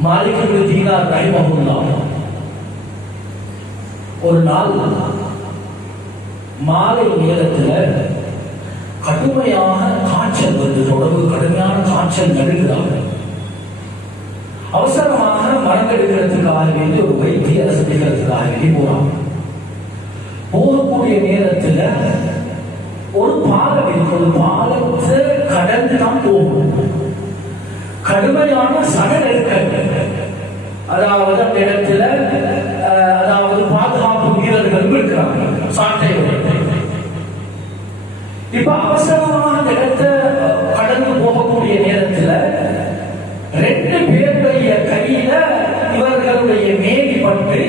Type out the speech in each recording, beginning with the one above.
மாலிக்கு தீனார் ரஹிமஹுல்லாஹ் ஒரு நாள் மாலை நேரத்துல கடுமையான காய்ச்சல் வந்து தொடர்பு கடுமையான காய்ச்சல் நடுகிறார்கள் அவசரமாக மரம் வேண்டி ஒரு வைத்திய சந்திக்கிறதுக்காக வேண்டி போறாங்க. போகக்கூடிய நேரத்துல ஒரு பாலம் இருக்கு. ஒரு பாலத்தை கடந்து தான் போகும் கடுமையான சடல் இருக்க சாட்டை இப்ப அவசரமாக அந்த இடத்தை கடந்து போகக்கூடிய நேரத்துல ரெண்டு பேருடைய கையில இவர்களுடைய மேலி பட்டு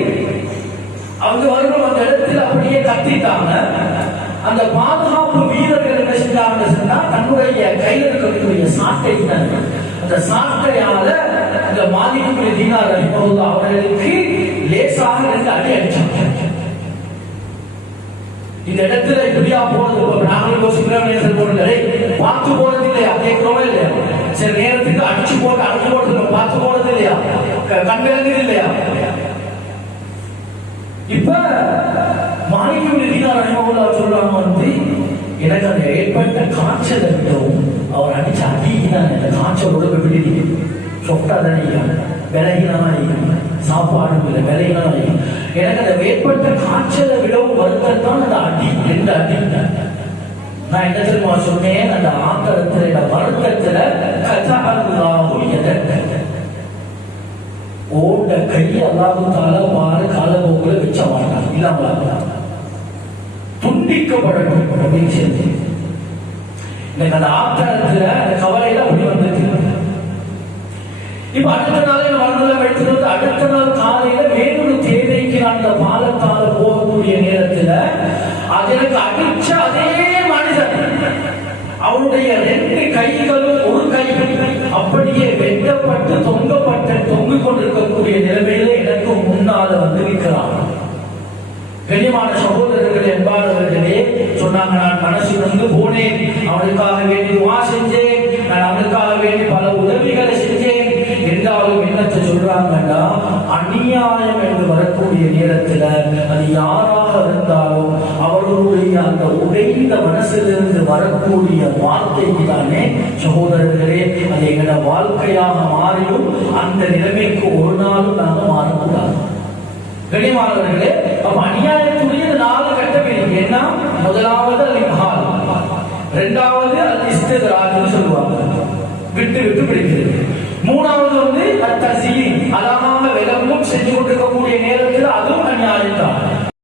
அவங்க வரும் அந்த இடத்துல அப்படியே கத்திட்டாங்க. அந்த பாதுகாப்பு வீரர்கள் என்ன செஞ்சாங்கன்னு சொன்னா தன்னுடைய கையில் இருக்கக்கூடிய சாட்டை அந்த சாட்டையால இந்த மாலிகுடைய தீனார் அலிமஹுல்லா அவர்களுக்கு இந்த இடத்துல இப்படியா போறது நாங்களும் யோசிக்கிறோம் நேரத்தில் பார்த்து போனது இல்லையா? கேட்கிறோமே இல்லையா? சரி நேரத்துக்கு அடிச்சு போட்டு அடிச்சு போட்டு பார்த்து போனது இல்லையா? க- இல்லையா? இப்ப மாணிக்கம் நிதிதான் அனுபவங்களா சொல்றாங்க வந்து எனக்கு அந்த ஏற்பட்ட காய்ச்சல் விடவும் அவர் அடிச்ச அடிக்கிறாங்க அந்த காய்ச்சலோட விடுதி. சொட்டா தானே விலகினா சாப்பாடு இல்லை விலகினா எனக்கு அந்த ஏற்பட்ட காய்ச்சலை விடவும் நான் என்ன தெரியுமா சொன்னேன்? அந்த ஆத்திரத்துல இந்த வருத்தத்துல கதாகுலாவும் எதற்கு ஓட்ட கையை அல்லாஹு தாலா பாரு காலபோக்குல வச்ச மாட்டான். இல்லாம துண்டிக்கப்படணும் அப்படின்னு சொல்லி எனக்கு அந்த ஆத்திரத்துல அந்த கவலையில அப்படி வந்துச்சு இப்ப அடுத்த நாள் என் மனதில் எடுத்துட்டு வந்து அடுத்த நாள் காலையில வேறொரு தேவைக்கு நான் அந்த பாலத்தால போகக்கூடிய நேரத்துல அது எனக்கு அடிச்ச அதே அவனுடைய ரெண்டு கைகளும் ஒரு கைகள் அப்படியே வெட்டப்பட்டு தொங்கப்பட்டு தொங்கு கொண்டிருக்கக்கூடிய நிலைமையில எனக்கு முன்னால வந்து நிற்கிறான். கண்ணியமான சகோதரர்கள் என்பார்களே சொன்னாங்க நான் மனசு வந்து போனேன். அவனுக்காக வேண்டி வா செஞ்சேன். நான் அவனுக்காக வேண்டி பல உதவிகளை செஞ்சேன். என்றாலும் என்னத்தை சொல்றாங்கன்னா அநியாயம் என்று வரக்கூடிய நேரத்துல அது யாராக அந்த மனசிலிருந்து வரக்கூடிய வார்த்தைக்கு தானே சகோதரர்களே அது எங்களோட வாழ்க்கையாக மாறியும் அந்த நிலைமைக்கு ஒரு நாளும் நாங்கள் மாறக்கூடாது. கனிமானவர்களே அப்ப அநியாயத்துடைய நாலு கட்டம் இருக்கு என்ன? முதலாவது அல் இம்ஹால் இரண்டாவது அல் இஸ்தித்ராஜ்னு சொல்லுவாங்க. விட்டு விட்டு பிடிக்கிறது. மூணாவது